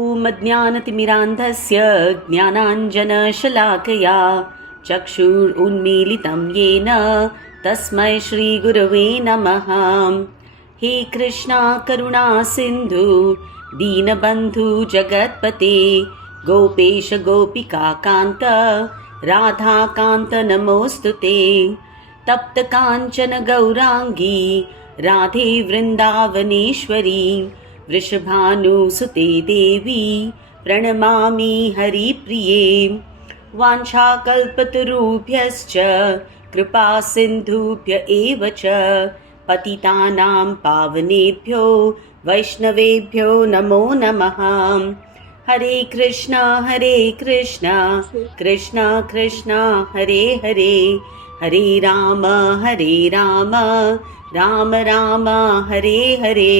ॐ ज्ञानतिमिरान्धस्य ज्ञानाञ्जनशलाकया चक्षुरुन्मीलितं येन तस्मै श्रीगुरवे नमः। हे कृष्णा करुणा सिन्धु दीनबन्धु जगत्पते गोपेश गोपिकान्त राधाकान्त नमोऽस्तु ते। तप्तकाञ्चन गौराङ्गी राधे वृन्दावनेश्वरी वृषभानुसुते देवी प्रणमामि हरिप्रिये। वाञ्छाकल्पतरुभ्यश्च कृपा सिन्धुभ्य एव च पतितानां पावनेभ्यो वैष्णवेभ्यो नमो नमः। हरे कृष्ण कृष्ण कृष्ण हरे हरे, हरे Ram Ram Ram Hare Hare.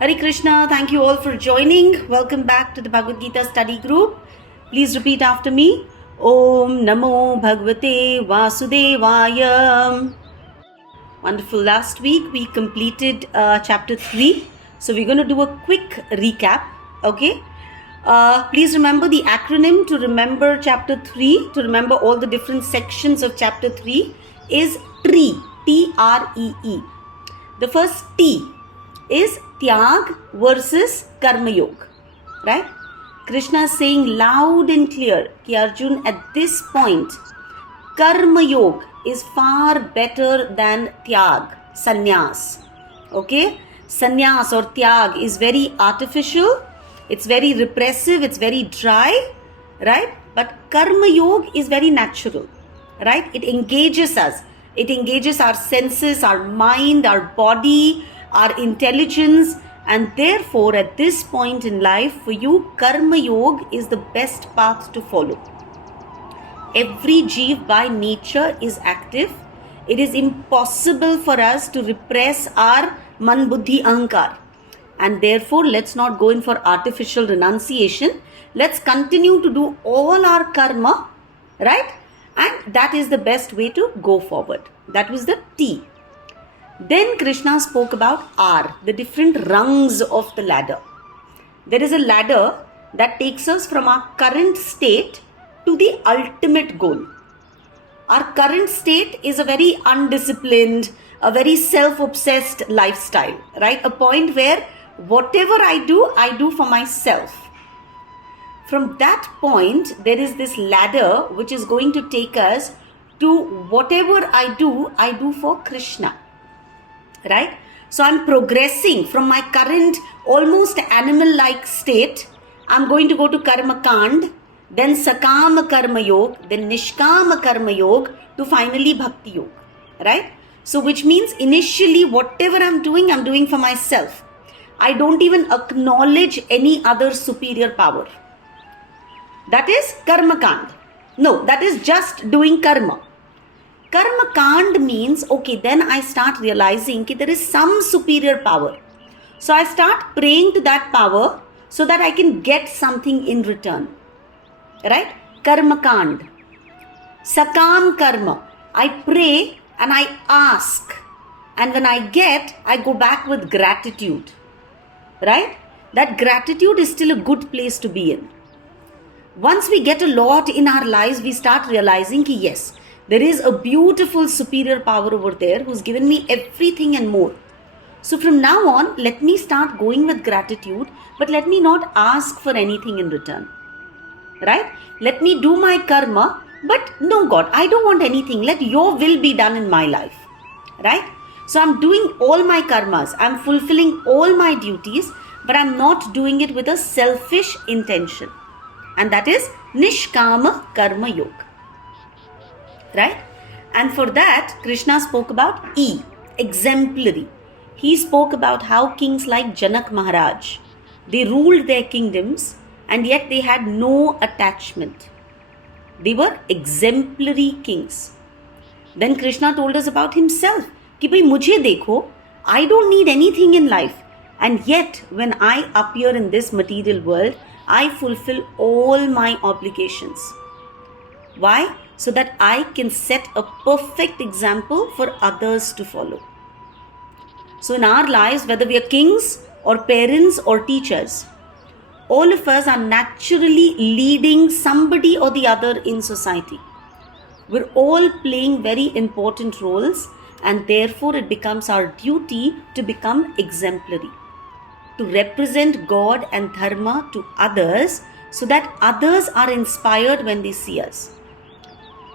Hare Krishna, thank you all for joining. Welcome back to the Bhagavad Gita study group. Please repeat after me. Om Namo Bhagavate Vasudevaya. Wonderful. Last week we completed chapter 3. So we're going to do a quick recap. Okay. Please remember the acronym to remember chapter 3, to remember all the different sections of chapter 3 is TREE. T-R-E-E. The first T is Tyag versus Karma Yoga, right? Krishna is saying loud and clear कि Arjun, at this point Karma Yoga is far better than Tyag, Sannyas. Okay, Sannyas or Tyag is very artificial, it's very repressive, it's very dry, right? But Karma Yoga is very natural, right? It engages us, it engages our senses, our mind, our body, our intelligence, and therefore at this point in life for you Karma Yoga is the best path to follow. Every jeev by nature is active. It is impossible for us to repress our man buddhi ahankar, and therefore let's not go in for artificial renunciation. Let's continue to do all our karma, right? And that is the best way to go forward. That was the T. Then Krishna spoke about R, the different rungs of the ladder. There is a ladder that takes us from our current state to the ultimate goal. Our current state is a very undisciplined, a very self-obsessed lifestyle, right? A point where whatever I do for myself. From that point, there is this ladder which is going to take us to whatever I do for Krishna. Right? So I'm progressing from my current almost animal-like state. I'm going to go to Karma Kand, then Sakama Karma Yoga, then Nishkama Karma Yoga, to finally Bhakti Yoga. Right? So which means initially whatever I'm doing for myself. I don't even acknowledge any other superior power. That is Karma Kand. No, that is just doing karma. Karma Kand means, okay, then I start realizing that there is some superior power. So I start praying to that power so that I can get something in return. Right? Karma Kand. Sakam Karma. I pray and I ask. And when I get, I go back with gratitude. Right? That gratitude is still a good place to be in. Once we get a lot in our lives, we start realizing that yes, there is a beautiful superior power over there who's given me everything and more. So from now on, let me start going with gratitude, but let me not ask for anything in return. Right? Let me do my karma, but no God, I don't want anything. Let your will be done in my life. Right? So I'm doing all my karmas. I'm fulfilling all my duties, but I'm not doing it with a selfish intention. And that is Nishkama Karma Yoga. Right? And for that, Krishna spoke about E, exemplary. He spoke about how kings like Janak Maharaj, they ruled their kingdoms and yet they had no attachment. They were exemplary kings. Then Krishna told us about himself. Ki bhai mujhe dekho, I don't need anything in life. And yet when I appear in this material world, I fulfill all my obligations. Why? So that I can set a perfect example for others to follow. So in our lives, whether we are kings or parents or teachers, all of us are naturally leading somebody or the other in society. We're all playing very important roles, and therefore it becomes our duty to become exemplary, to represent God and Dharma to others so that others are inspired when they see us.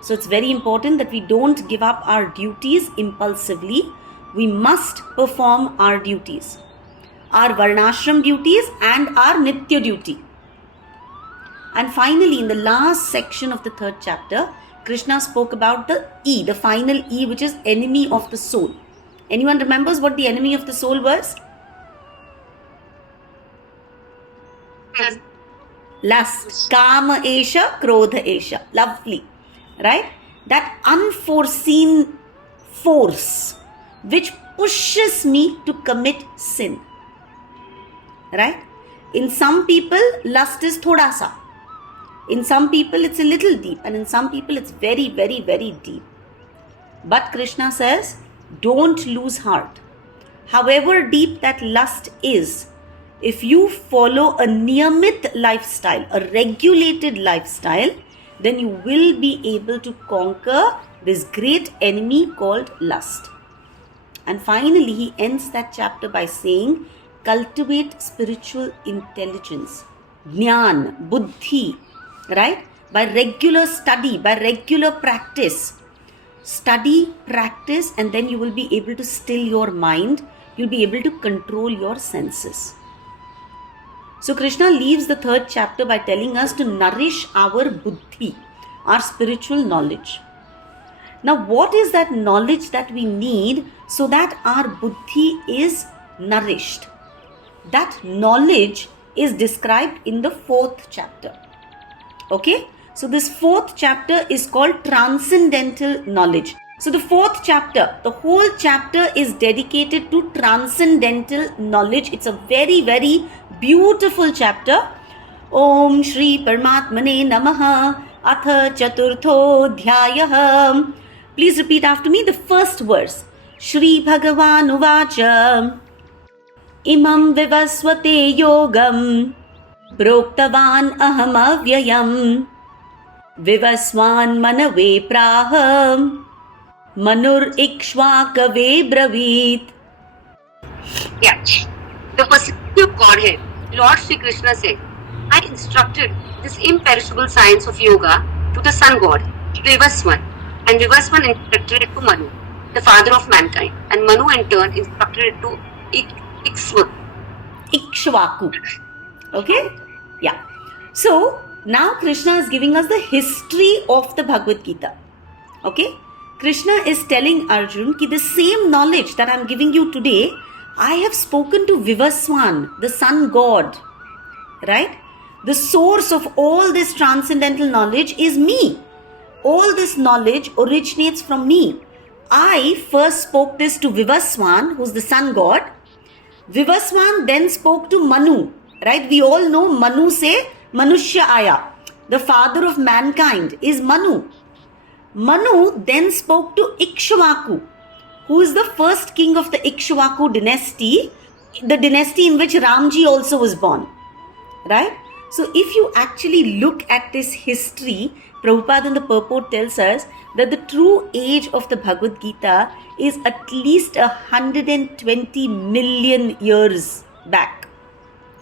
So it's very important that we don't give up our duties impulsively. We must perform our duties, our Varnashram duties and our Nitya duty. And finally, in the last section of the 3rd chapter, Krishna spoke about the E, the final E, which is enemy of the soul. Anyone remembers what the enemy of the soul was? Yes. Lust. Kama esha, krodha esha. Lovely. Right? That unforeseen force which pushes me to commit sin. Right? In some people, lust is thoda sa. In some people, it's a little deep. And in some people, it's very, very, very deep. But Krishna says, don't lose heart. However deep that lust is, if you follow a niyamit lifestyle, a regulated lifestyle, then you will be able to conquer this great enemy called lust. And finally, he ends that chapter by saying, cultivate spiritual intelligence, jnana, buddhi, right? By regular study, by regular practice. Study, practice, and then you will be able to still your mind. You'll be able to control your senses. So Krishna leaves the 3rd chapter by telling us to nourish our buddhi, our spiritual knowledge. Now, what is that knowledge that we need so that our buddhi is nourished? That knowledge is described in the 4th chapter. Okay? So this 4th chapter is called transcendental knowledge. So the 4th chapter, the whole chapter is dedicated to transcendental knowledge. It's a very, very beautiful chapter. Om Shri Paramatmane Namaha Atha Chaturtho Dhyayah. Please repeat after me the first verse. Shri Bhagavan Uvacha Imam Vivaswate Yogam Proktavan Aham Avyayam Vivaswan Manave Praham Manur Ikshvakave Bravit. Yeah. The personality of Godhead, Lord Sri Krishna said, I instructed this imperishable science of yoga to the sun god, Vivaswan, and Vivaswan instructed it to Manu, the father of mankind, and Manu in turn instructed it to Ikshvaku. Okay? Yeah. So, now Krishna is giving us the history of the Bhagavad Gita. Okay? Krishna is telling Arjun that the same knowledge that I am giving you today, I have spoken to Vivaswan, the sun god. Right? The source of all this transcendental knowledge is me. All this knowledge originates from me. I first spoke this to Vivaswan, who's the sun god. Vivaswan then spoke to Manu. Right? We all know Manu se Manushya Aya. The father of mankind is Manu. Manu then spoke to Ikshvaku, who is the first king of the Ikshvaku dynasty, the dynasty in which Ramji also was born. Right? So if you actually look at this history, Prabhupada in the purport tells us that the true age of the Bhagavad Gita is at least 120 million years back.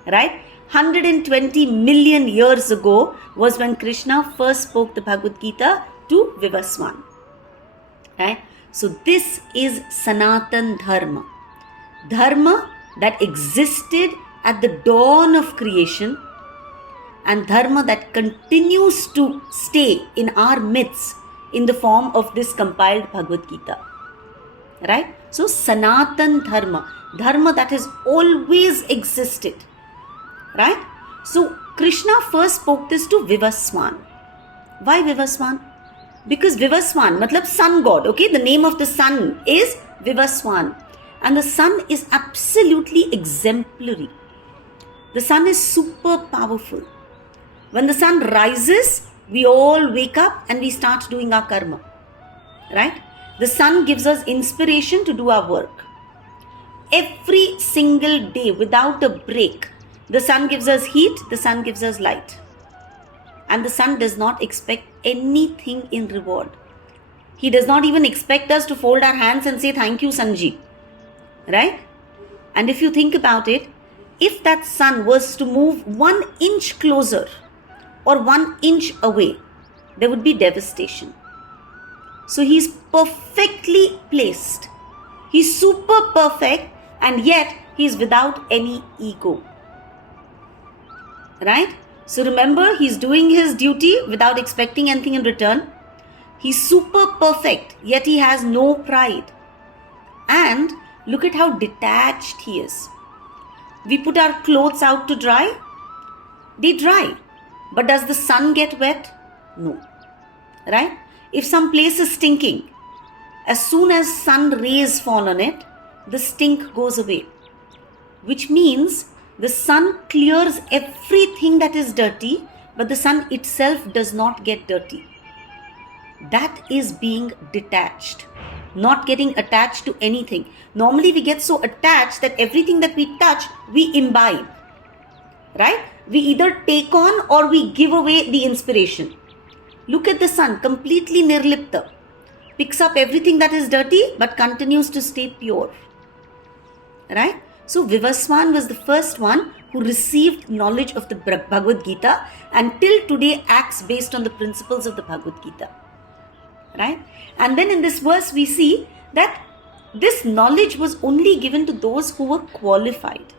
Right? 120 million years ago was when Krishna first spoke the Bhagavad Gita to Vivaswan. Right? So this is Sanatan Dharma. Dharma that existed at the dawn of creation and Dharma that continues to stay in our midst in the form of this compiled Bhagavad Gita. Right? So Sanatan Dharma, Dharma that has always existed. Right? So Krishna first spoke this to Vivaswan. Why Vivaswan? Because Vivaswan, matlab sun god, okay? The name of the sun is Vivaswan. And the sun is absolutely exemplary. The sun is super powerful. When the sun rises, we all wake up and we start doing our karma. Right? The sun gives us inspiration to do our work. Every single day, without a break, The sun gives us heat, the sun gives us light. And the sun does not expect anything in reward. He does not even expect us to fold our hands and say, thank you, Sanji. Right? And if you think about it, if that sun was to move 1 inch closer or 1 inch away, there would be devastation. So he's perfectly placed. He's super perfect, and yet he's without any ego. Right? So remember, he's doing his duty without expecting anything in return. He's super perfect, yet he has no pride. And look at how detached he is. We put our clothes out to dry. They dry. But does the sun get wet? No. Right? If some place is stinking, as soon as sun rays fall on it, the stink goes away. Which means the sun clears everything that is dirty, but the sun itself does not get dirty. That is being detached, not getting attached to anything. Normally we get so attached that everything that we touch, we imbibe. Right? We either take on or we give away the inspiration. Look at the sun, completely nirlipta. Picks up everything that is dirty but continues to stay pure. Right? So Vivaswan was the first one who received knowledge of the Bhagavad Gita and till today acts based on the principles of the Bhagavad Gita. Right? And then in this verse we see that this knowledge was only given to those who were qualified.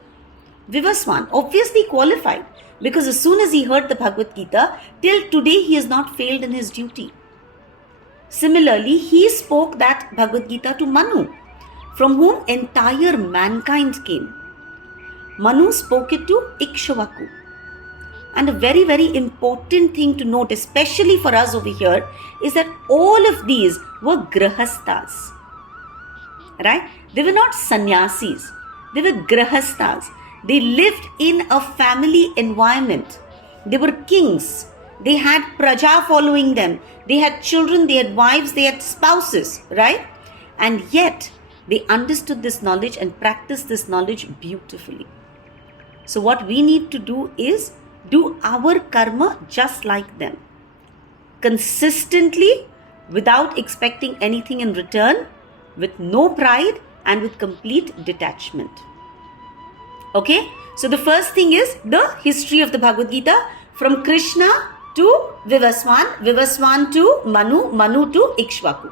Vivaswan, obviously qualified, because as soon as he heard the Bhagavad Gita, till today he has not failed in his duty. Similarly, he spoke that Bhagavad Gita to Manu, from whom entire mankind came. Manu spoke it to Ikshvaku. And a very, very important thing to note, especially for us over here, is that all of these were grahasthas. Right? They were not sannyasis. They were grahasthas. They lived in a family environment. They were kings. They had praja following them. They had children, they had wives, they had spouses. Right? And yet, they understood this knowledge and practiced this knowledge beautifully. So what we need to do is do our karma just like them. Consistently, without expecting anything in return, with no pride and with complete detachment. Okay? So the first thing is the history of the Bhagavad Gita from Krishna to Vivaswan, Vivaswan to Manu, Manu to Ikshvaku.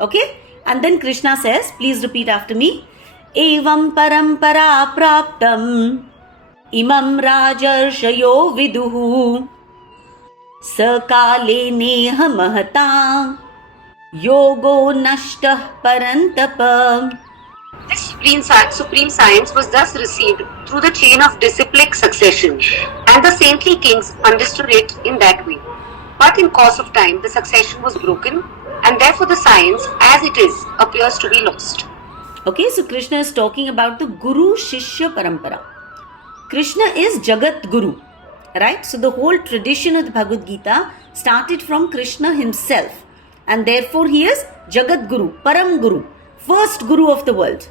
Okay? And then Krishna says, please repeat after me, Evam parampara praptam imam rajarshayo viduhu sakale neha mahata yogo nashtah parantapa. This supreme science was thus received through the chain of disciplic succession, and the saintly kings understood it in that way. But in course of time, the succession was broken, and therefore the science as it is appears to be lost. Okay, so Krishna is talking about the Guru Shishya Parampara. Krishna is Jagat Guru, right? So the whole tradition of the Bhagavad Gita started from Krishna himself, and therefore he is Jagat Guru, Param Guru, first Guru of the world,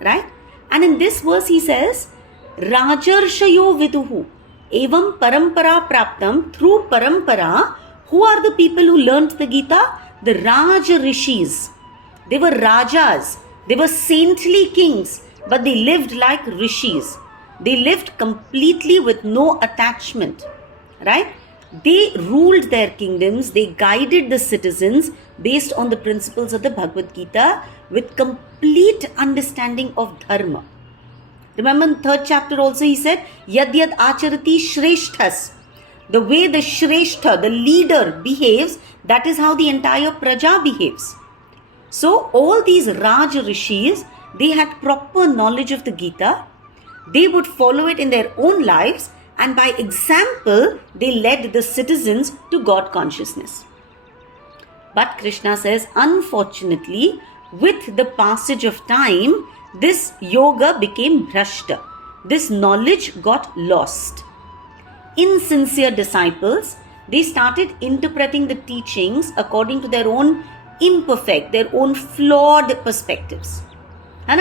right? And in this verse he says, Rajarshayo Viduhu, Evam Parampara Praptam, through Parampara, who are the people who learnt the Gita? The Raj Rishis. They were Rajas, they were saintly kings, but they lived like Rishis. They lived completely with no attachment, right? They ruled their kingdoms, they guided the citizens based on the principles of the Bhagavad Gita with complete understanding of dharma. Remember in 3rd chapter also he said, Yad yad acharati shreshthas. The way the Shrestha, the leader behaves, that is how the entire praja behaves. So all these Raj Rishis, they had proper knowledge of the Gita. They would follow it in their own lives, and by example, they led the citizens to God consciousness. But Krishna says, unfortunately, with the passage of time, this yoga became bhrashta. This knowledge got lost. Insincere disciples, they started interpreting the teachings according to their own imperfect, their own flawed perspectives. And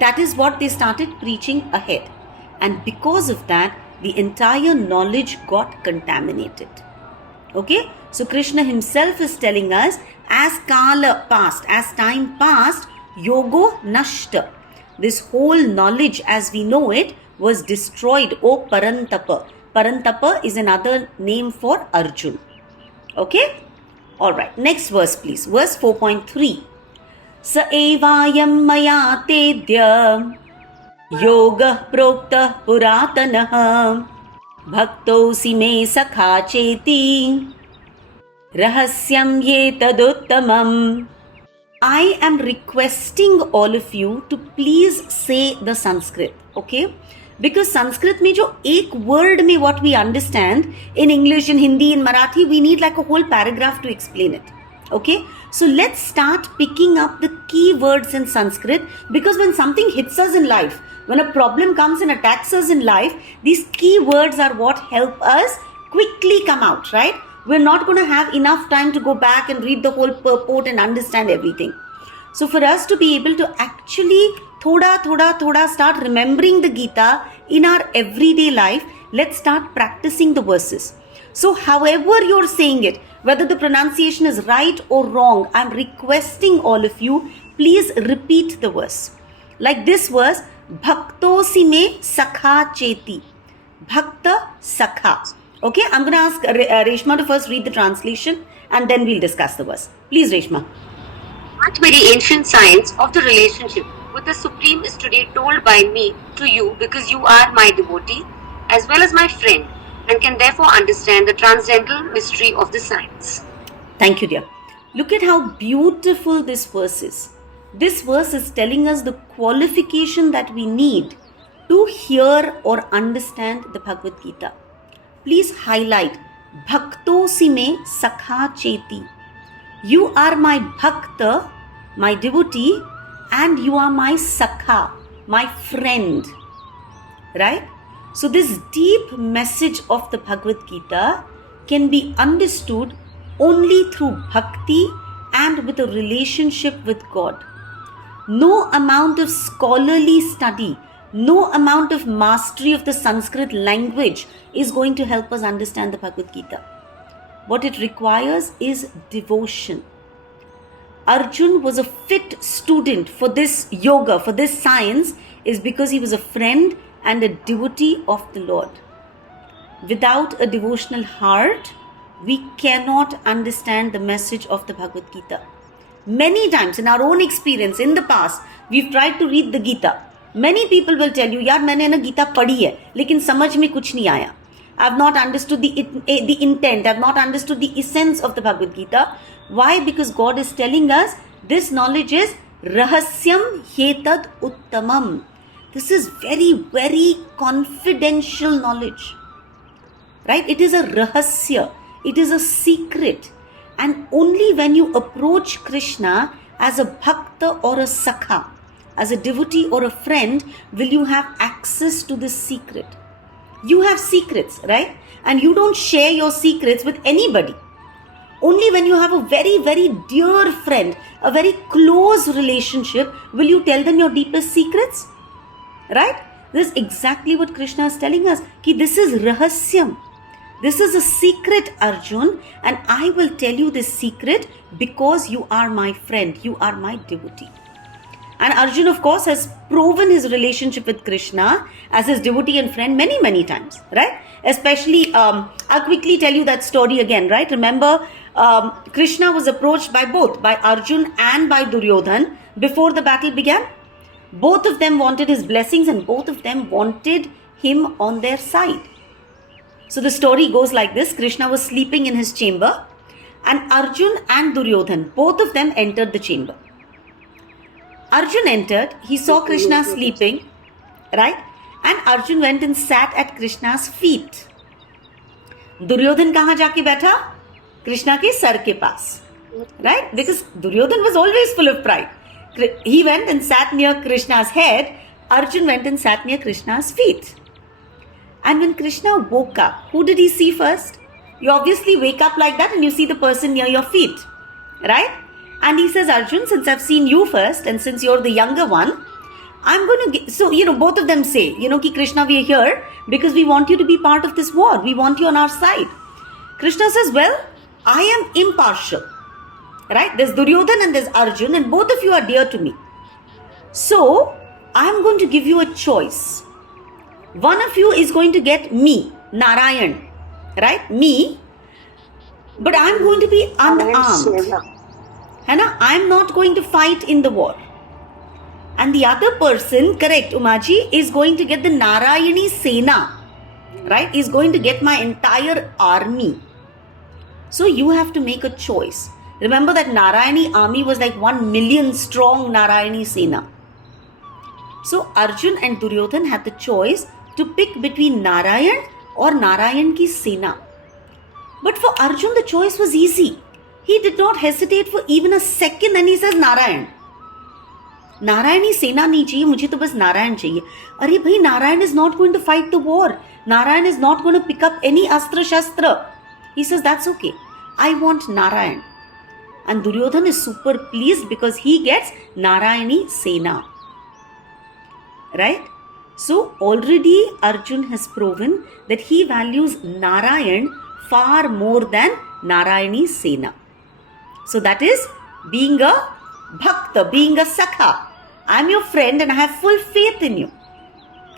that is what they started preaching ahead. and because of that, the entire knowledge got contaminated. Okay, so Krishna himself is telling us, as kala passed, as time passed, yogo nashta, this whole knowledge as we know it was destroyed. O Parantapa. Parantapa is another name for Arjun. Okay, all right, next verse please, verse 4.3. Sa evayam maya tedya yoga prokta puratanaha bhaktosi me sakha cheti rahasyam ye taduttamam. I am requesting all of you to please say the Sanskrit, okay? Because Sanskrit में जो एक word में what we understand, in English, in Hindi, in Marathi, we need like a whole paragraph to explain it. Okay? So let's start picking up the key words in Sanskrit, because when something hits us in life, when a problem comes and attacks us in life, these key words are what help us quickly come out, right? We're not going to have enough time to go back and read the whole purport and understand everything. So for us to be able to actually thoda start remembering the Gita in our everyday life, let's start practicing the verses. So however you're saying it, whether the pronunciation is right or wrong, I'm requesting all of you, please repeat the verse. Like this verse, Bhaktosi me sakha cheti. Bhakta sakha. Okay, I'm going to ask Reshma to first read the translation and then we'll discuss the verse. Please, Reshma. Much very ancient science of the relationship with the Supreme is today told by me to you because you are my devotee as well as my friend and can therefore understand the transcendental mystery of the science. Thank you, dear. Look at how beautiful this verse is. This verse is telling us the qualification that we need to hear or understand the Bhagavad Gita. Please highlight Bhaktosi me sakha cheti. You are my bhakta, my devotee, and you are my sakha, my friend. Right? So this deep message of the Bhagavad Gita can be understood only through bhakti and with a relationship with God. No amount of scholarly study, no amount of mastery of the Sanskrit language is going to help us understand the Bhagavad Gita. What it requires is devotion. Arjun was a fit student for this yoga, for this science, is because he was a friend and a devotee of the Lord. Without a devotional heart, we cannot understand the message of the Bhagavad Gita. Many times in our own experience in the past, we've tried to read the Gita. Many people will tell you, यार मैंने ना गीता पढ़ी है, लेकिन समझ में कुछ नहीं आया. I've not understood the intent. I've not understood the essence of the Bhagavad Gita. Why? Because God is telling us this knowledge is rahasyam hetad uttamam. This is very, very confidential knowledge. Right? It is a rahasya. It is a secret. And only when you approach Krishna as a bhakta or a sakha, as a devotee or a friend, will you have access to this secret. You have secrets, right? And you don't share your secrets with anybody. Only when you have a very, very dear friend, a very close relationship, will you tell them your deepest secrets. Right? This is exactly what Krishna is telling us. Ki this is rahasyam. This is a secret, Arjun, and I will tell you this secret because you are my friend. You are my devotee. And Arjun, of course, has proven his relationship with Krishna as his devotee and friend many, many times, right? Especially, I'll quickly tell you that story again, right? Remember, Krishna was approached by both, by Arjun and by Duryodhan before the battle began. Both of them wanted his blessings and both of them wanted him on their side. So the story goes like this. Krishna was sleeping in his chamber and Arjun and Duryodhan, both of them entered the chamber. Arjun entered, he saw Krishna sleeping, right? And Arjun went and sat at Krishna's feet. Duryodhan kahan jaake baitha? Krishna ke sar ke paas, right? Because Duryodhan was always full of pride. He went and sat near Krishna's head. Arjun went and sat near Krishna's feet. And when Krishna woke up, who did he see first? You obviously wake up like that and you see the person near your feet, right? And he says, Arjun, since I've seen you first and since you're the younger one, I'm going to get, so, both of them say, ki Krishna, we are here because we want you to be part of this war. We want you on our side. Krishna says, well, I am impartial. Right? There's Duryodhan and there's Arjun, and both of you are dear to me. So, I'm going to give you a choice. One of you is going to get me, Narayan. Right? Me. But I'm going to be unarmed. I'm not going to fight in the war. And the other person, correct, Umaji, is going to get the Narayani Sena. Right? Is going to get my entire army. So you have to make a choice. Remember that Narayani army was like 1 million strong Narayani Sena. So Arjun and Duryodhan had the choice to pick between Narayan or Narayan ki Sena. But for Arjun, the choice was easy. He did not hesitate for even a second and he says, Narayan. Narayani Sena nahi chahiye, mujhe to bas Narayan chahiye. Arey bhai, Narayan is not going to fight the war. Narayan is not going to pick up any astra shastra. He says, that's okay. I want Narayan. And Duryodhan is super pleased because he gets Narayani Sena. Right? So already Arjun has proven that he values Narayan far more than Narayani Sena. So that is being a bhakta, being a sakha. I'm your friend and I have full faith in you.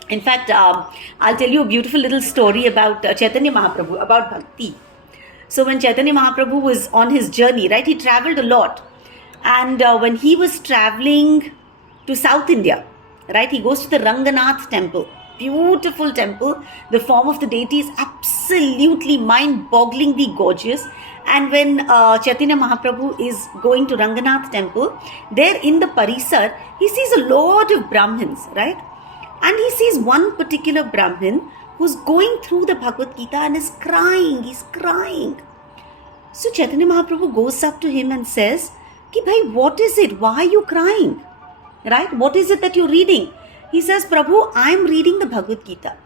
In fact, I'll tell you a beautiful little story about Chaitanya Mahaprabhu, about bhakti. So when Chaitanya Mahaprabhu was on his journey, right, he traveled a lot. And when he was traveling to South India, right, he goes to the Ranganath temple. Beautiful temple. The form of the deity is absolutely mind-bogglingly gorgeous. And when Chaitanya Mahaprabhu is going to Ranganath temple, there in the Parisar, he sees a lot of Brahmins, right? And he sees one particular Brahmin who's going through the Bhagavad Gita and is crying. He's crying. So Chaitanya Mahaprabhu goes up to him and says, Ki bhai, what is it? Why are you crying? Right? What is it that you're reading? He says, Prabhu, I'm reading the Bhagavad Gita.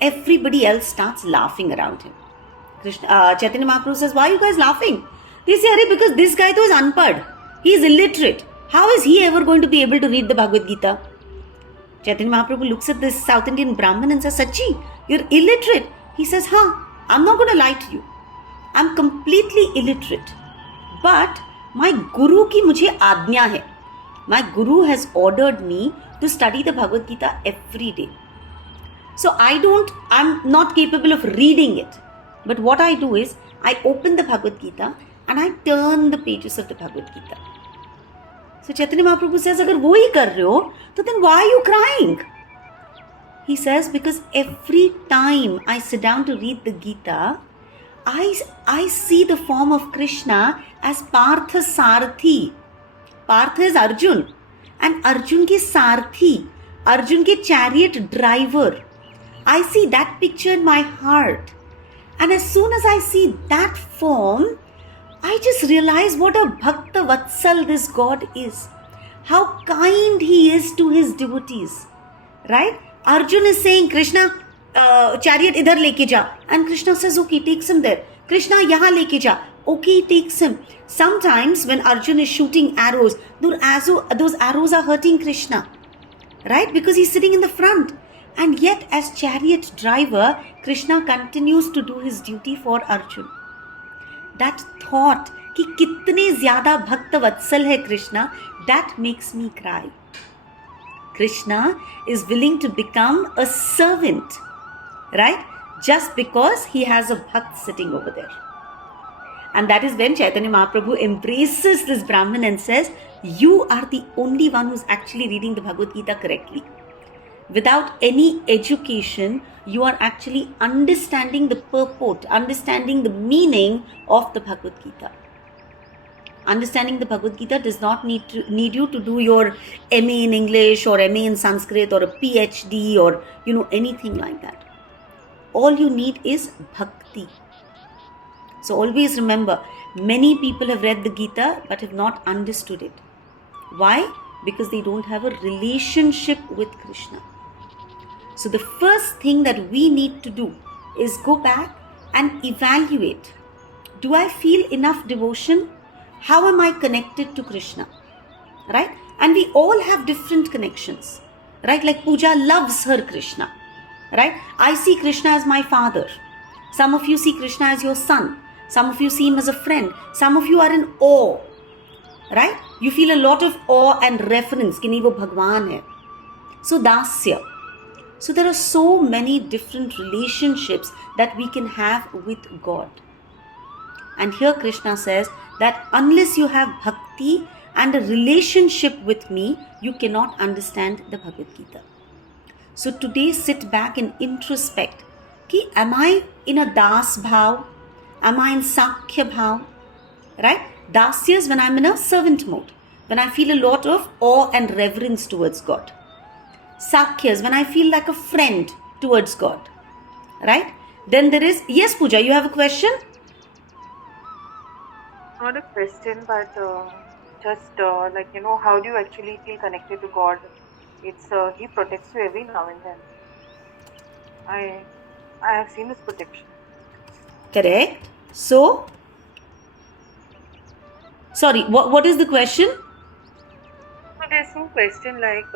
Everybody else starts laughing around him. Chaitanya Mahaprabhu says, why are you guys laughing? They say, Arey, because this guy though is unpad. He is illiterate. How is he ever going to be able to read the Bhagavad Gita? Chaitanya Mahaprabhu looks at this South Indian Brahmin and says, Sachi, you're illiterate. He says, I'm not going to lie to you. I'm completely illiterate. But my Guru ki mujhe ajna hai. My Guru has ordered me to study the Bhagavad Gita every day. So I'm not capable of reading it. But what I do is, I open the Bhagavad Gita and I turn the pages of the Bhagavad Gita. So Chaitanya Mahaprabhu says, agar wo hi kar rahe ho, to then why are you crying? He says, because every time I sit down to read the Gita, I see the form of Krishna as Partha Sarathi. Partha is Arjun. And Arjun ke Sarathi, Arjun ke chariot driver. I see that picture in my heart. And as soon as I see that form, I just realize what a Bhakta Vatsal this God is. How kind he is to his devotees. Right? Arjun is saying, Krishna, chariot idhar leke ja. And Krishna says, okay, takes him there. Krishna, yahan leke ja. Okay, takes him. Sometimes when Arjun is shooting arrows, those arrows are hurting Krishna. Right? Because he's sitting in the front. And yet as chariot driver, Krishna continues to do his duty for Arjun. That thought, कि कितने ज़्यादा भक्त वत्सल है Krishna, that makes me cry. Krishna is willing to become a servant, right? Just because he has a bhakt sitting over there. And that is when Chaitanya Mahaprabhu embraces this Brahmin and says, you are the only one who's actually reading the Bhagavad Gita correctly. Without any education, you are actually understanding the purport, understanding the meaning of the Bhagavad Gita. Understanding the Bhagavad Gita does not need you to do your MA in English or MA in Sanskrit or a PhD or anything like that. All you need is bhakti. So always remember, many people have read the Gita but have not understood it. Why? Because they don't have a relationship with Krishna. So the first thing that we need to do is go back and evaluate. Do I feel enough devotion? How am I connected to Krishna? Right? And we all have different connections. right? Like Pooja loves her Krishna, right? I see Krishna as my father. Some of you see Krishna as your son. Some of you see him as a friend. Some of you are in awe, right? You feel a lot of awe and reference कि नहीं वो भगवान है. So dasya. So there are so many different relationships that we can have with God. And here Krishna says that unless you have bhakti and a relationship with me, you cannot understand the Bhagavad Gita. So today sit back and introspect. Ki, am I in a das bhav? Am I in sakhya bhav? Right? Dasya is when I'm in a servant mode. When I feel a lot of awe and reverence towards God. Sakhya is when I feel like a friend towards God. Right? Then there is, yes Pooja, you have a question? Not a question, but just like, how do you actually feel connected to God? It's He protects you every now and then. I have seen His protection. Correct. So, sorry, what is the question? So there's no question like,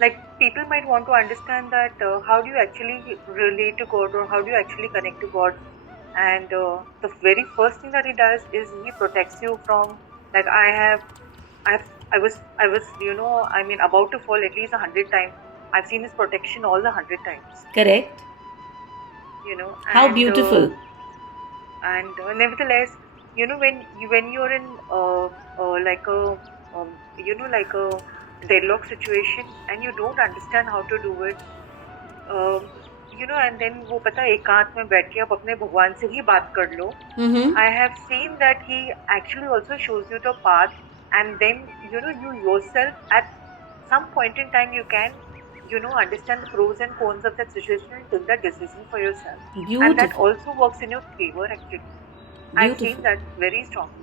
like people might want to understand that how do you actually relate to God or how do you actually connect to God? And the very first thing that He does is He protects you from, like I was about to fall at least 100 times. I've seen His protection all the 100 times. Correct. How beautiful. And nevertheless, when you're in like a deadlock situation and you don't understand how to do it, and then वो पता एकांत में बैठ के आप अपने भगवान से ही बात कर लो. I have seen that He actually also shows you the path, and then you yourself at some point in time you can understand the pros and cons of that situation and take that decision for yourself. Beautiful. And that also works in your favor actually. I've Beautiful. seen that very strongly.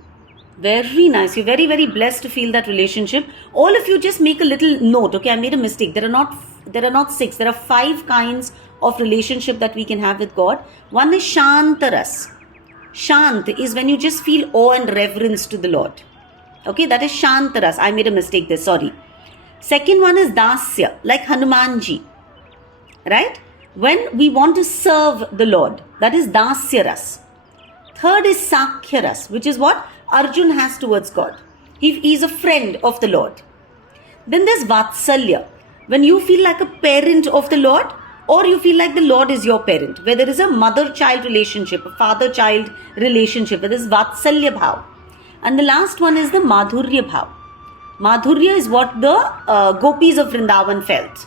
Very nice. You're very, very blessed to feel that relationship. All of you just make a little note. Okay, I made a mistake. There are not 6. There are 5 kinds of relationship that we can have with God. One is Shantaras. Shant is when you just feel awe and reverence to the Lord. Okay, that is Shantaras. I made a mistake there. Sorry. Second one is Dasya, like Hanumanji. Right? When we want to serve the Lord, that is Dasya Ras. Third is Sakhya Ras, which is what Arjun has towards God. He is a friend of the Lord. Then there's Vatsalya, when you feel like a parent of the Lord, or you feel like the Lord is your parent, where there is a mother-child relationship, a father-child relationship, where there is Vatsalya Bhav. And the last one is the Madhurya Bhav. Madhurya is what the gopis of Vrindavan felt.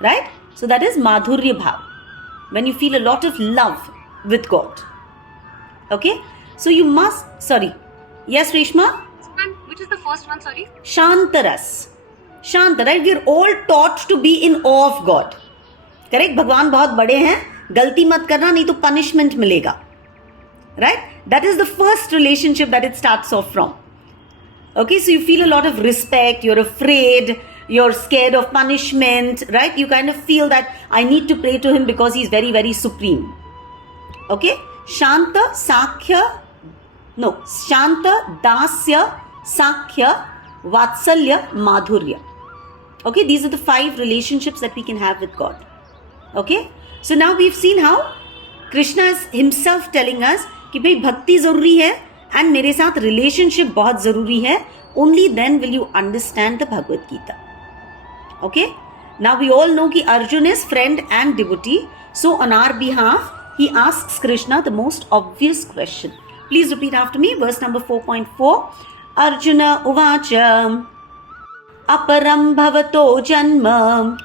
Right? So that is Madhurya Bhav, when you feel a lot of love with God. Okay? So you must, sorry. Yes, Reshma? Which is the first one, sorry? Shantaras. Shanta, right? We are all taught to be in awe of God. Correct? Bhagwan बहुत बड़े हैं. गलती मत करना नहीं तो punishment मिलेगा. Right? That is the first relationship that it starts off from. Okay, so you feel a lot of respect. You're afraid. You're scared of punishment. Right? You kind of feel that I need to pray to Him because He's very, very supreme. Okay? Shanta, Sakhya, Shanta, Dasya, Sakhya, Vatsalya, Madhurya. Okay, these are the 5 relationships that we can have with God. Okay, so now we've seen how Krishna is himself telling us कि भाई भक्ति जरूरी है and मेरे साथ relationship बहुत जरूरी है. Only then will you understand the Bhagavad Gita. Okay, now we all know कि Arjun is friend and devotee. So on our behalf, he asks Krishna the most obvious question. Please repeat after me, verse number 4.4. Arjuna uvacha aparam bhavato janma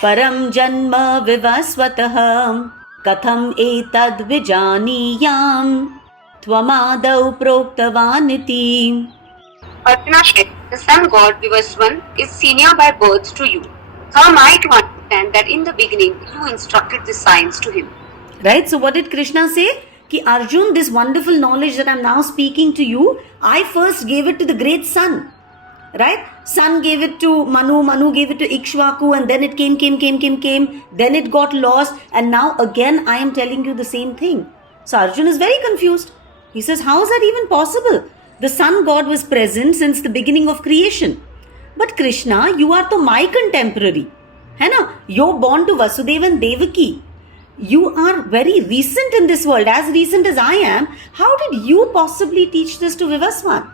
param janma vivasvatah katham etad vijaniyam tvamadau proktavaniti. Arjuna said, the sun god Vivaswan is senior by birth to you. How am I to understand that in the beginning you instructed this science to him? Right, so what did Krishna say? Ki Arjun, this wonderful knowledge that I'm now speaking to you, I first gave it to the great sun. Right? Sun gave it to Manu, Manu gave it to Ikshvaku, and then it came. Then it got lost, and now again I am telling you the same thing. So Arjun is very confused. He says, how is that even possible? The sun god was present since the beginning of creation. But Krishna, you are to my contemporary. है ना? You're born to Vasudeva and Devaki. You are very recent in this world, as recent as I am. How did you possibly teach this to Vivaswan?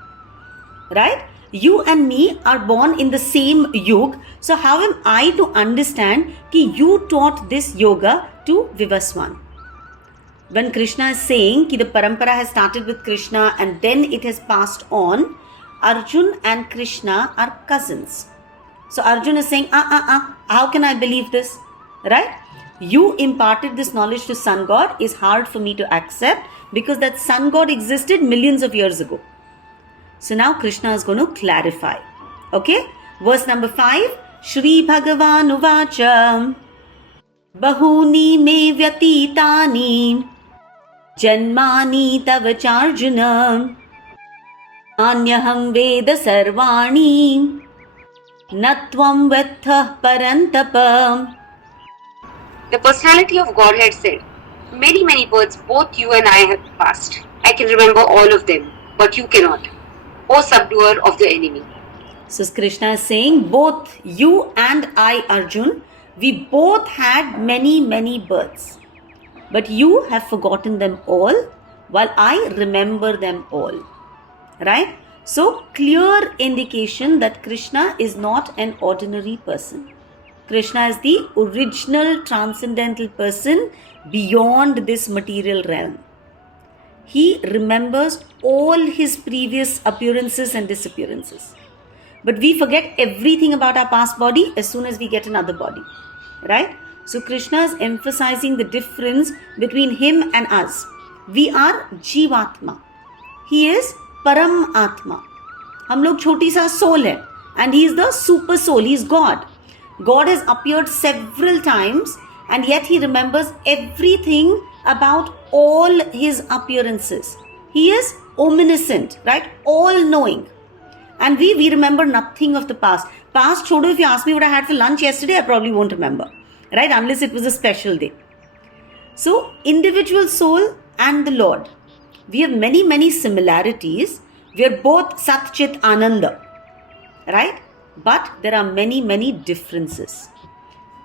Right? You and me are born in the same yuga. So how am I to understand कि you taught this yoga to Vivaswan? When Krishna is saying that the parampara has started with Krishna and then it has passed on, Arjun and Krishna are cousins. So Arjun is saying, how can I believe this? Right? You imparted this knowledge to sun god is hard for me to accept because that sun god existed millions of years ago. So now Krishna is going to clarify. Okay? Verse number 5. Shri Bhagavan Uvacha Bahuni me vyatitani Janmani tava charjuna Anyaham veda sarvani Natvam vetha parantapa. The personality of Godhead said, many births both you and I have passed. I can remember all of them, but you cannot. O subduer of the enemy. So Krishna is saying, both you and I, Arjun, we both had many births. But you have forgotten them all, while I remember them all. Right? So, clear indication that Krishna is not an ordinary person. Krishna is the original transcendental person beyond this material realm. He remembers all his previous appearances and disappearances. But we forget everything about our past body as soon as we get another body. Right? So Krishna is emphasizing the difference between him and us. We are Jivatma. He is Param Atma. हम लोग छोटी सा soul है. And he is the super soul. He is God. God has appeared several times and yet he remembers everything about all his appearances. He is omniscient, right? All knowing. And we remember nothing of the past. Past, chodo, if you ask me what I had for lunch yesterday, I probably won't remember. Right? Unless it was a special day. So, individual soul and the Lord. We have many similarities. We are both Sat Chit Ananda. Right? But there are many differences.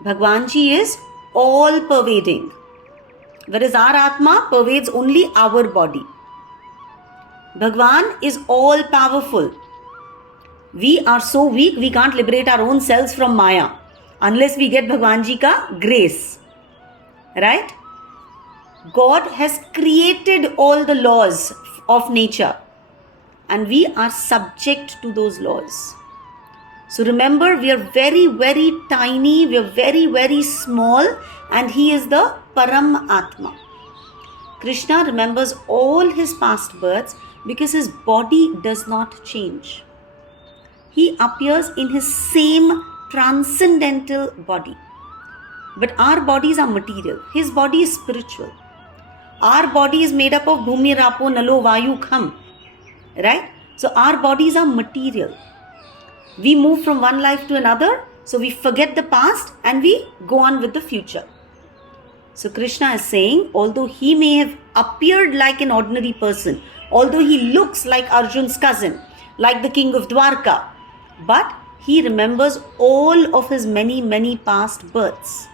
Bhagwanji is all pervading. Whereas our Atma pervades only our body. Bhagwan is all powerful. We are so weak, we can't liberate our own selves from Maya. Unless we get Bhagwanji ka grace. Right? God has created all the laws of nature. And we are subject to those laws. So remember, we are very tiny, we are very small, and he is the Param Atma. Krishna remembers all his past births because his body does not change. He appears in his same transcendental body. But our bodies are material. His body is spiritual. Our body is made up of Bhumi, Rapo, Nalo, Vayu, Kham. Right? So our bodies are material. We move from one life to another, so we forget the past and we go on with the future. So Krishna is saying, although he may have appeared like an ordinary person, although he looks like Arjun's cousin, like the king of Dwarka, but he remembers all of his many past births.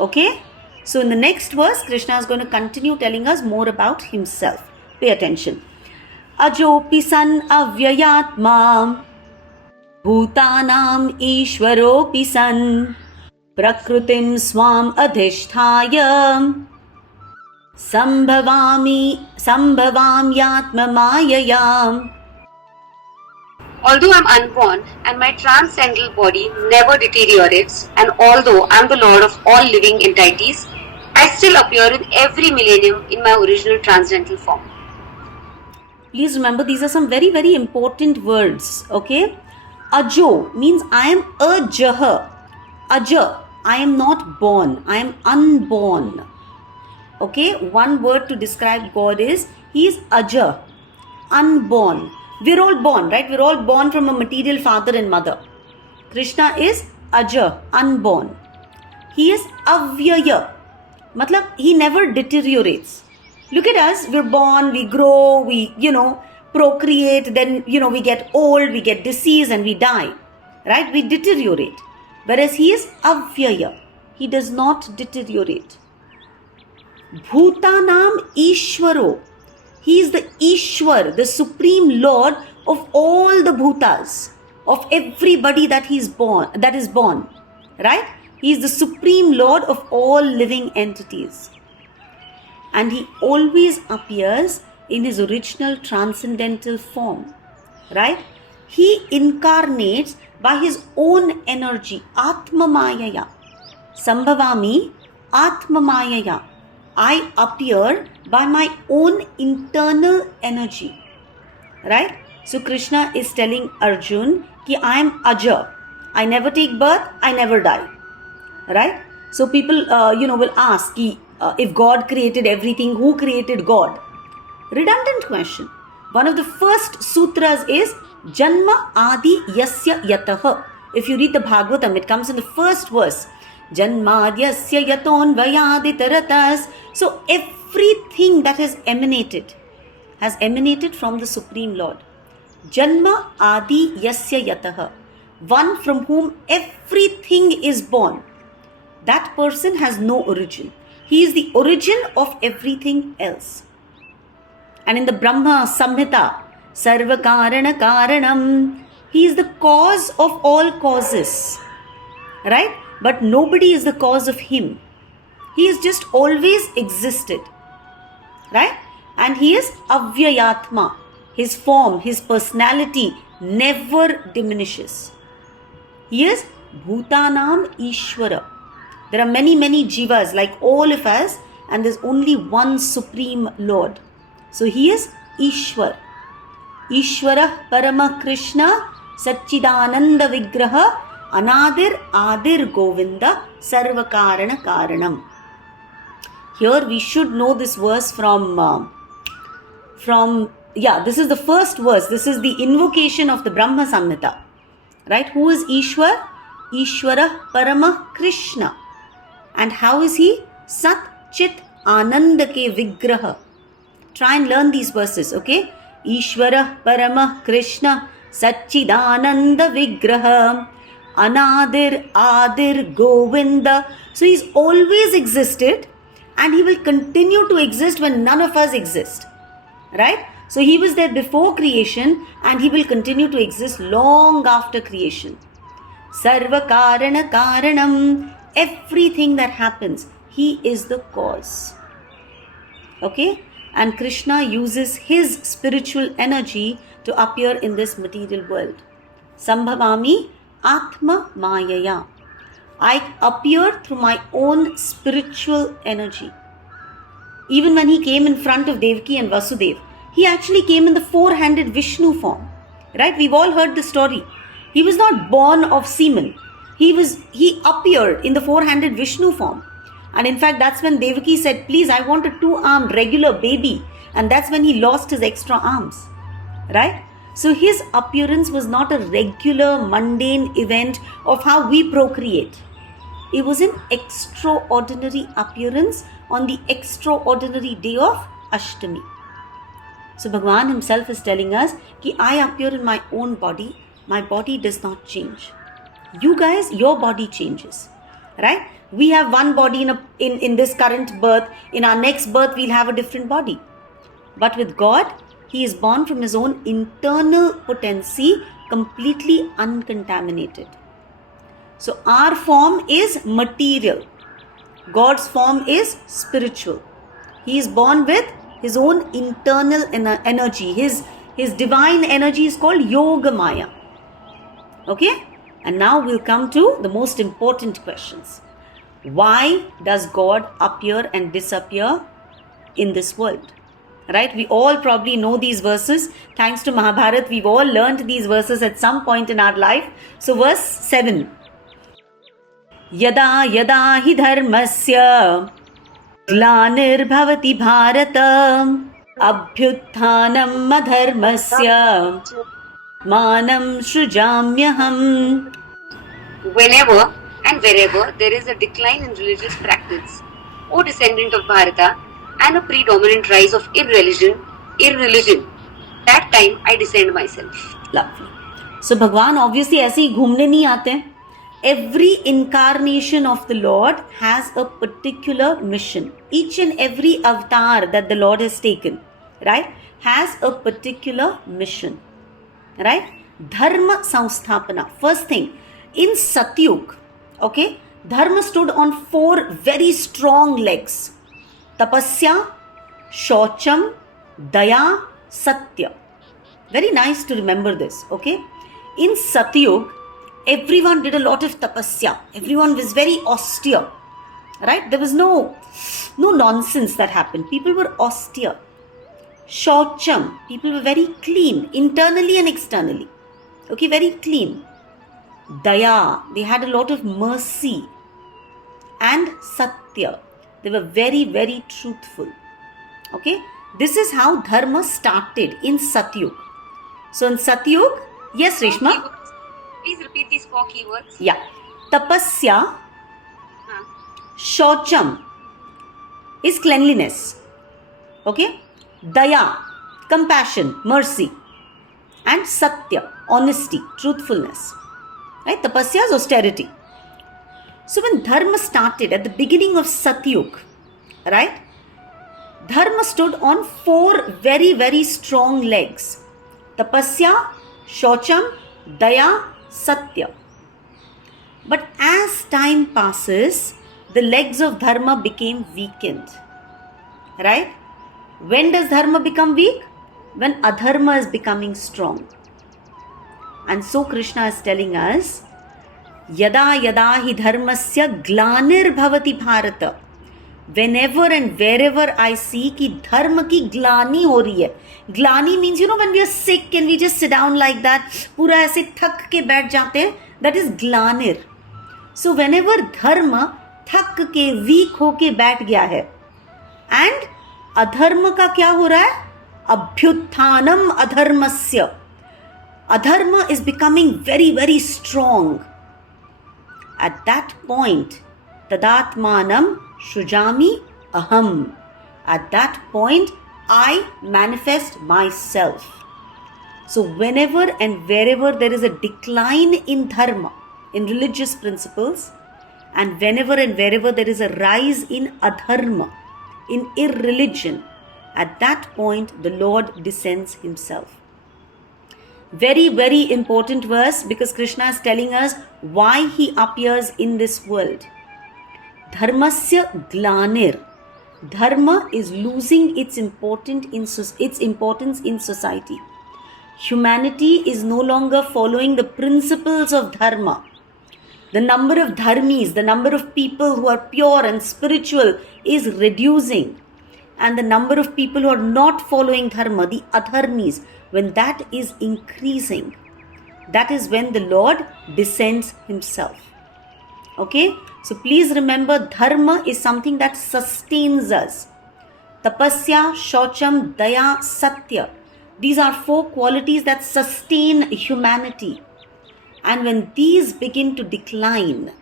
Okay? So in the next verse, Krishna is going to continue telling us more about himself. Pay attention. Ajopi san avyayatma Bhutanam Ishwaropi san Prakrutim swam adhisthaya Sambhavamyatma mayayam. Although I am unborn and my transcendental body never deteriorates, and although I am the Lord of all living entities, I still appear in every millennium in my original transcendental form. Please remember, these are some very important words. Okay? Ajo means I am ajah. Aja, I am not born. I am unborn. Okay? One word to describe God is, he is aja, unborn. We're all born, right? We're all born from a material father and mother. Krishna is aja, unborn. He is avyaya. Matlab, he never deteriorates. Look at us, we're born, we grow, we, procreate, then, we get old, we get disease and we die. right? We deteriorate. Whereas he is avyaya. He does not deteriorate. Bhutanam Ishwaro. He is the Ishwar, the Supreme Lord of all the bhutas, of everybody that is born, right? He is the Supreme Lord of all living entities. And he always appears in his original transcendental form, right? He incarnates by his own energy, Atma Mayaya. Sambhavami Atma Mayaya. I appear by my own internal energy, right? So Krishna is telling Arjun कि I am Aja. I never take birth, I never die, right? So people, will ask if God created everything, who created God? Redundant question. One of the first sutras is Janma Adi Yasya Yataha. If you read the Bhagavatam, it comes in the first verse. Janmadyasya yaton vayaditaratas. So everything that has emanated from the Supreme Lord. Janma Adi Yasya Yataha. One from whom everything is born. That person has no origin. He is the origin of everything else. And in the Brahma Samhita, Sarva Karana Karanam, he is the cause of all causes. Right? But nobody is the cause of him. He has just always existed. Right? And he is Avyayatma. His form, his personality never diminishes. He is Bhutanam Ishwara. There are many, many jivas like all of us, and there's only one Supreme Lord. So he is Ishwar. Ishwara Parama Krishna Satchidananda Vigraha Anadir Adir Govinda Sarvakarana Karanam. Here we should know this verse this is the first verse. This is the invocation of the Brahma Samhita. Right? Who is Ishwar? Ishwara Parama Krishna. And how is he? Sat Chit Ananda Ke Vigraha. Try and learn these verses, okay? Ishwara Parama Krishna Satchidananda Vigraha Anadir Adir Govinda. So he's always existed and he will continue to exist when none of us exist. Right? So he was there before creation and he will continue to exist long after creation. Sarva Karana Karanam. Everything that happens, he is the cause. Okay? And Krishna uses his spiritual energy to appear in this material world. Sambhavami Atma Mayaya. I appear through my own spiritual energy. Even when he came in front of Devaki and Vasudeva, he actually came in the four-handed Vishnu form. Right? We've all heard the story. He was not born of semen. He appeared in the four-handed Vishnu form. And in fact, that's when Devaki said, please, I want a two-armed regular baby. And that's when he lost his extra arms. Right? So his appearance was not a regular, mundane event of how we procreate. It was an extraordinary appearance on the extraordinary day of Ashtami. So Bhagavan himself is telling us that I appear in my own body. My body does not change. You guys, your body changes. Right? We have one body in this current birth. In our next birth, we'll have a different body. But with God, he is born from his own internal potency, completely uncontaminated. So our form is material. God's form is spiritual. He is born with his own internal energy. His divine energy is called Yoga Maya. Okay? And now we'll come to the most important questions. Why does God appear and disappear in this world? Right? We all probably know these verses. Thanks to Mahabharata, we've all learned these verses at some point in our life. So verse 7. Yada yada hi dharmasya glanirbhavati bharata abhyutthanam adharmasya manam shrujamyaham. Whenever and wherever there is a decline in religious practice, O descendant of Bharata, and a predominant rise of irreligion, that time I descend myself. Lovely. So भगवान obviously ऐसे ही घूमने नहीं आते हैं. Every incarnation of the Lord has a particular mission. Each and every avatar that the Lord has taken, right, has a particular mission, right? Dharma Samsthapana. First thing, in Satyug, okay, Dharma stood on 4 very strong legs. Tapasya, Shaucham, Daya, Satya. Very nice to remember this, okay? In Satyug, everyone did a lot of tapasya. Everyone was very austere, right? There was no nonsense that happened. People were austere. Shaucham, people were very clean, internally and externally. Okay, very clean. Daya, they had a lot of mercy. And Satya, they were very, very truthful. Okay, this is how Dharma started in Satyug. So in Satyug, yes, Reshma? Please repeat these 4 keywords. Yeah. Tapasya, Shaucham is cleanliness. Okay? Daya, compassion, mercy. And Satya, honesty, truthfulness. Right? Tapasya is austerity. So when Dharma started at the beginning of Satyug, right? Dharma stood on 4 very, very strong legs. Tapasya, Shaucham, Daya, Satya. But as time passes, the legs of Dharma became weakened. Right? When does Dharma become weak? When Adharma is becoming strong. And so Krishna is telling us, Yada yada hi dharmasya glanir bhavati bharata. Whenever and wherever I see कि धर्म की ग्लानी हो रही है. ग्लानी means, when we are sick and we just sit down like that, पूरा ऐसे थक के बैठ जाते हैं, that is ग्लानिर. So whenever धर्म थक के weak होके बैठ गया है, and अधर्म का क्या हो रहा है? अभ्युत्थानम अधर्मस्य. Adharma is becoming very, very strong. At that point, tadatmanam shrujami aham. At that point, I manifest myself. So whenever and wherever there is a decline in dharma, in religious principles, and whenever and wherever there is a rise in adharma, in irreligion, at that point the Lord descends himself. Very, very important verse, because Krishna is telling us why he appears in this world. Dharmasya glanir. Dharma is losing its importance in society. Humanity is no longer following the principles of dharma. The number of dharmis, the number of people who are pure and spiritual, is reducing. And the number of people who are not following dharma, the adharmis, when that is increasing, that is when the Lord descends himself. Okay? So please remember, dharma is something that sustains us. Tapasya, Shaucham, Daya, Satya. These are 4 qualities that sustain humanity. And when these begin to decline,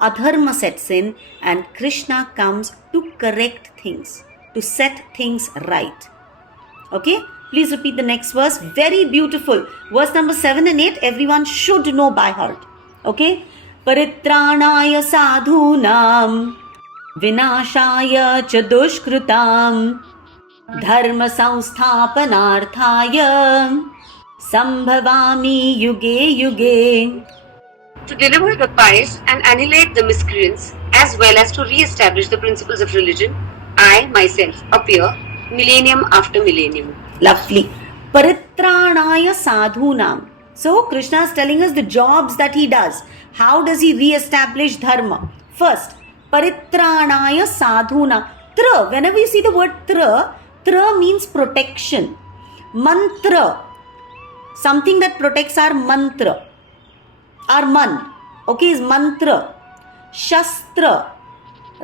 adharma sets in and Krishna comes to correct things, to set things right. Okay? Please repeat the next verse. Very beautiful. Verse number 7 and 8, everyone should know by heart. Okay? Paritranaya sadhunam vinashaya cha dushkrutam dharma samsthapanarthaya sambhavami yuge yuge. To deliver the pious and annihilate the miscreants, as well as to re-establish the principles of religion, I myself appear millennium after millennium. Lovely. Paritranaya sadhunam. So Krishna is telling us the jobs that he does. How does he re-establish dharma? First, paritranaya sadhunam. Tra, whenever you see the word tra means protection. Mantra, something that protects our mantra. Our man, okay, is mantra. Shastra,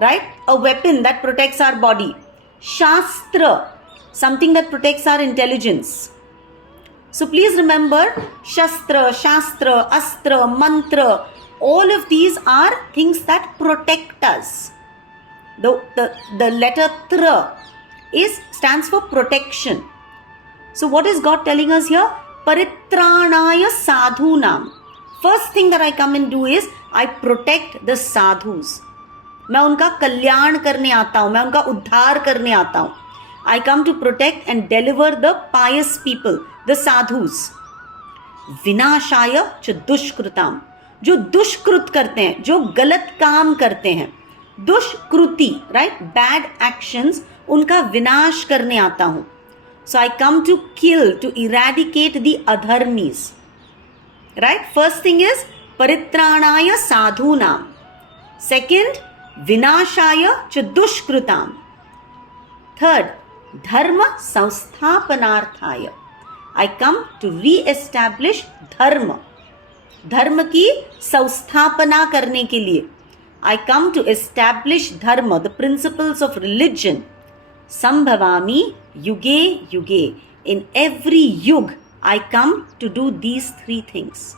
right? A weapon that protects our body. Shastra, something that protects our intelligence. So please remember, Shastra, Shastra, Astra, Mantra, all of these are things that protect us. The letter Tra stands for protection. So what is God telling us here? Paritranaya sadhunam. First thing that I come and do is I protect the sadhus. मैं उनका कल्याण करने आता हूं, मैं उनका उद्धार करने आता हूं. I come to protect and deliver the pious people, the sadhus. विनाशाय च दुष्कृताम. जो दुष्कृत करते हैं, जो गलत काम करते हैं, दुष्कृति, राइट, बैड एक्शंस, उनका विनाश करने आता हूं. So I come to kill, to eradicate the adharmis. Right? First thing is paritranaya sadhunam. Second, vinashaya cha dushkrutam. Third, dharma samsthapanarthaya. I come to re-establish dharma. धर्म की संस्थापना करने के लिए. I come to establish dharma, the principles of religion. Sambhavami yuge yuge. In every yug, I come to do these three things.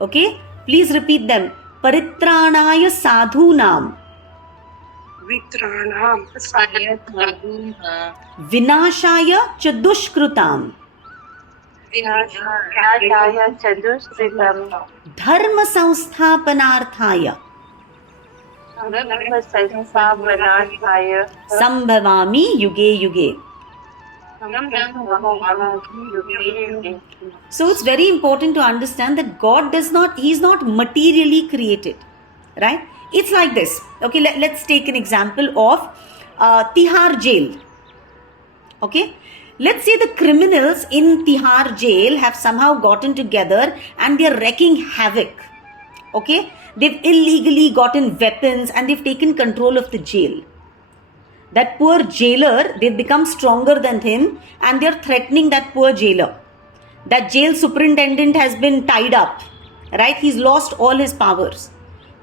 Okay? Please repeat them. Paritranaya sadhunam. Vitranam. Vinashaya cha dushkrutam. Vinashaya chadushkritam. Dharma samsthapanarthaya. Dharma samsthapanarthaya. Sambhavami yuge yuge. So it's very important to understand that God He is not materially created, right? It's like this. Okay, let's take an example of Tihar jail. Okay, let's say the criminals in Tihar jail have somehow gotten together and they're wreaking havoc. Okay, they've illegally gotten weapons and they've taken control of the jail. That poor jailer, they've become stronger than him and they're threatening that poor jailer. That jail superintendent has been tied up, right? He's lost all his powers.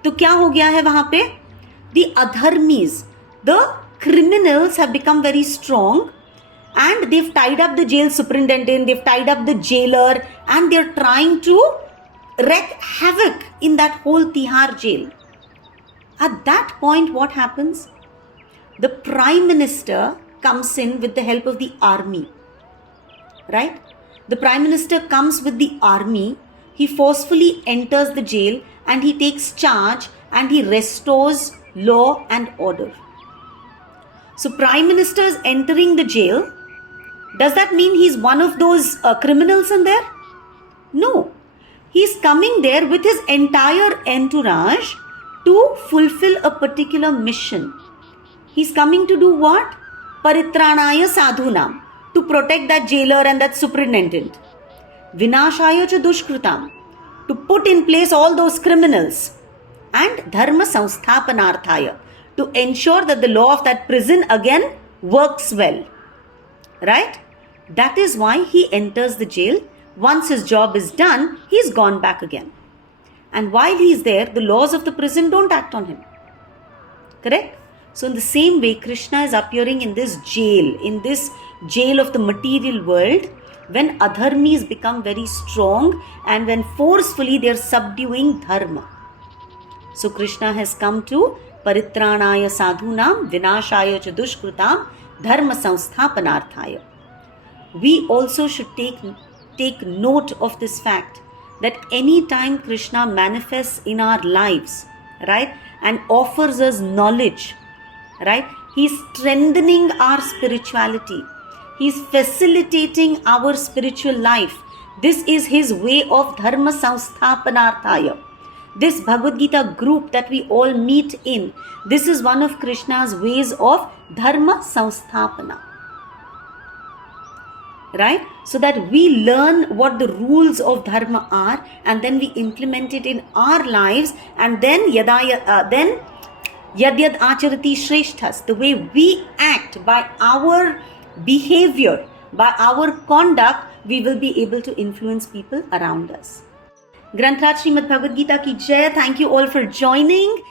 तो क्या हो गया है वहां पे? The adharmis, the criminals have become very strong and they've tied up the jail superintendent, they've tied up the jailer and they're trying to wreak havoc in that whole Tihar jail. At that point, what happens? The Prime Minister comes in with the help of the army, right? The Prime Minister comes with the army, he forcefully enters the jail and he takes charge and he restores law and order. So Prime Minister is entering the jail. Does that mean he's one of those criminals in there? No. He's coming there with his entire entourage to fulfill a particular mission. He's coming to do what? Paritranaya sadhunam. To protect that jailer and that superintendent. Vinashaya cha dushkrutam. To put in place all those criminals. And dharma samsthapanarthaya. To ensure that the law of that prison again works well. Right? That is why he enters the jail. Once his job is done, he's gone back again. And while he's there, the laws of the prison don't act on him. Correct? So in the same way, Krishna is appearing in this jail of the material world, when adharmis become very strong and when forcefully they are subduing dharma. So Krishna has come to paritranaya sadhunam, vinashaya cha dushkrutam, dharma samsthapanarthaya. We also should take note of this fact that any time Krishna manifests in our lives, right, and offers us knowledge, right, he's strengthening our spirituality. He's facilitating our spiritual life. This is his way of dharma samsthapanarthaya. This Bhagavad Gita group that we all meet in, this is one of Krishna's ways of dharma samsthapana. Right? So that we learn what the rules of dharma are and then we implement it in our lives, and then yadyad acharati shreshthas, the way we act by our behavior, by our conduct, we will be able to influence people around us. Grantraj Srimad Bhagavad Gita ki jai. Thank you all for joining.